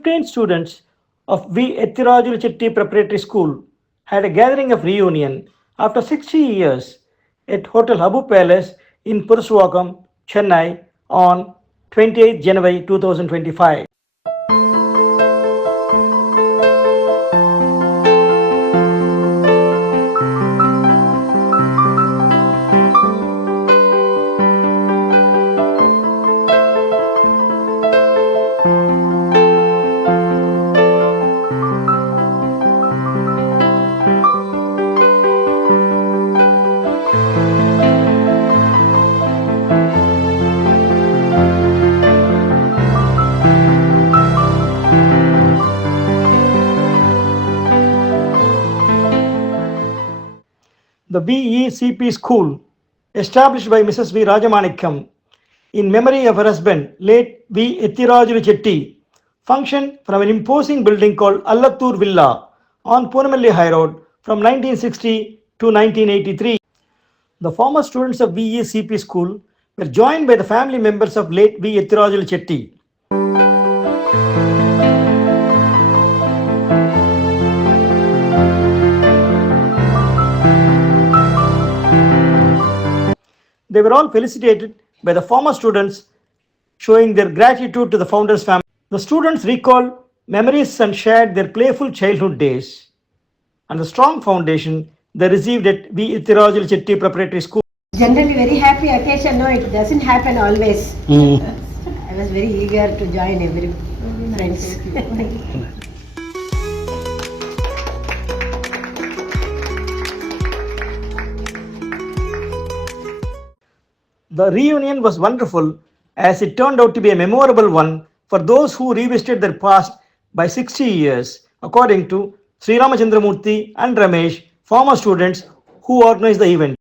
15 students of VECP Preparatory School had a gathering of reunion after 60 years at Hotel Habu Palace in Puruswakam, Chennai on 28 January 2025. The VECP School, established by Mrs. V. Rajamanikam in memory of her husband, late V. Ethirajulu Chetty, functioned from an imposing building called Allattur Villa on Punamalli High Road from 1960 to 1983. The former students of VECP School were joined by the family members of late V. Ethirajulu Chetty. They were all felicitated by the former students, showing their gratitude to the founders' family. The students recalled memories and shared their playful childhood days and the strong foundation they received at V. Ethirajulu Chetty Preparatory School. Generally very happy occasion, no, it doesn't happen always. I was very eager to join every friends. The reunion was wonderful as it turned out to be a memorable one for those who revisited their past by 60 years, according to Sri Ramachandramurthy and Ramesh, former students who organized the event.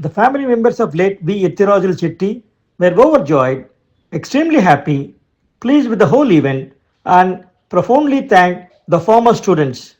The family members of late V. Ethirajulu Chetty were overjoyed, extremely happy, pleased with the whole event, and profoundly thanked the former students.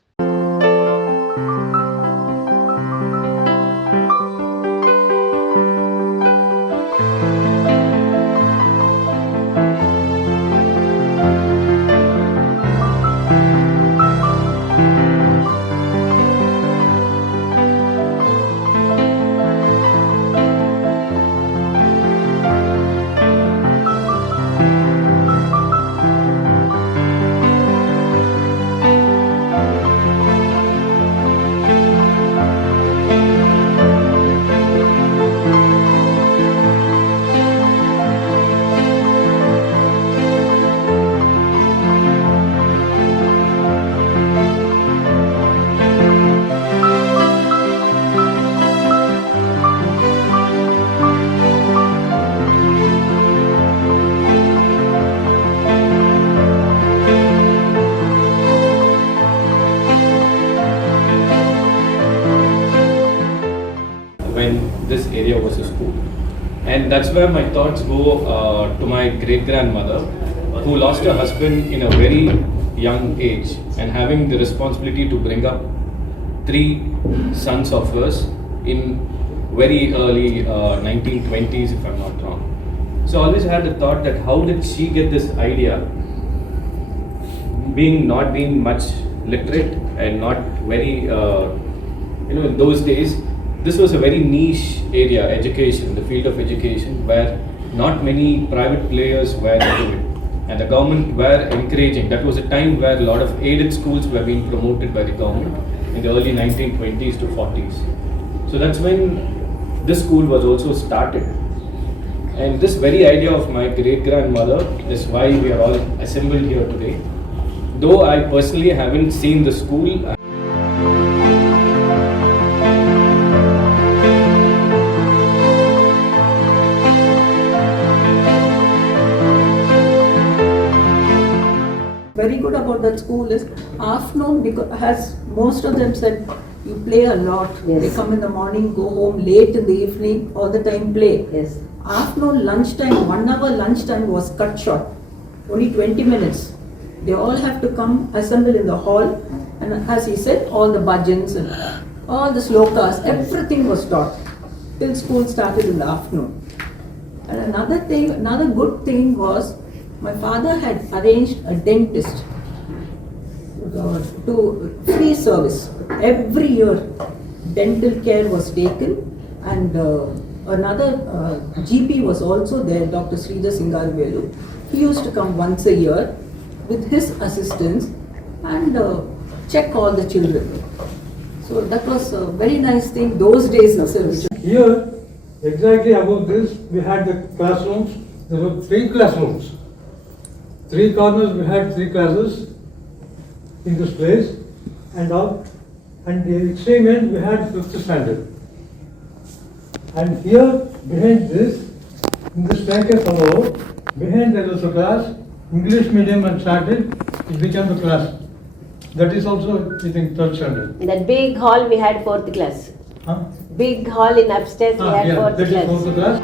When this area was a school, and that's where my thoughts go to my great-grandmother, who lost her husband in a very young age and having the responsibility to bring up 3 sons of hers in very early 1920s, if I'm not wrong. So I always had the thought that how did she get this idea, not being much literate and not very, in those days, this was a very niche area, education, the field of education, where not many private players were into it. And the government were encouraging. That was a time where a lot of aided schools were being promoted by the government in the early 1920s to 40s. So that's when this school was also started. And this very idea of my great-grandmother is why we are all assembled here today. Though I personally haven't seen the school, very good about that school is afternoon, because as most of them said, you play a lot. Yes. They come in the morning, go home late in the evening, all the time play. Yes. Afternoon lunchtime, 1 hour lunchtime was cut short, only 20 minutes. They all have to come assemble in the hall, and as he said, all the bhajans and all the slokas, everything was taught till school started in the afternoon. And another good thing was, my father had arranged a dentist to free service. Every year, dental care was taken, and another GP was also there, Dr. Sridhar Singarvelu. He used to come once a year with his assistants and check all the children. So that was a very nice thing those days itself. Here, exactly above this, we had the classrooms. There were 3 classrooms. 3 corners, we had 3 classes in this place, and the extreme end, we had 5th standard. And here, behind this, in this staircase below, behind there was a class, English medium and started, it became the class. That is also, I think, 3rd standard. In that big hall we had 4th class. Huh? Big hall in upstairs we had Yeah, 4th that is class. 4th class.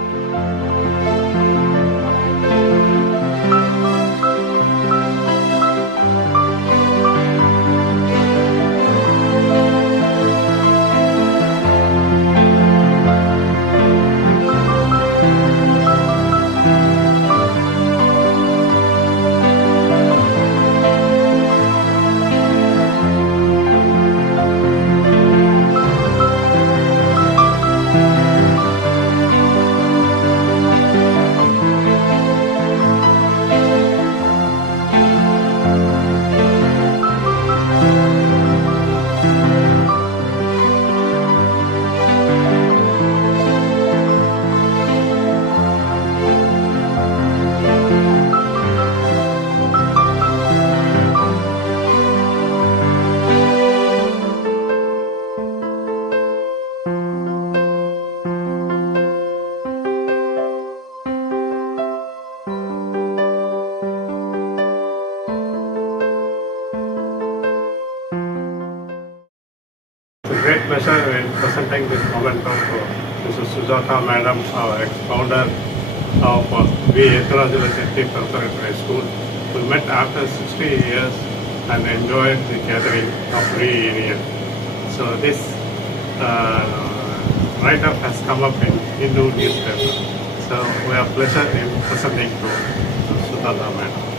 It's a great pleasure in presenting this momentum to Mrs. Sujata Madam, our ex-founder of VECP Preparatory School. We met after 60 years and enjoyed the gathering of reunion. So this write-up has come up in Hindu newspaper. So we have pleasure in presenting to Sujata Madam.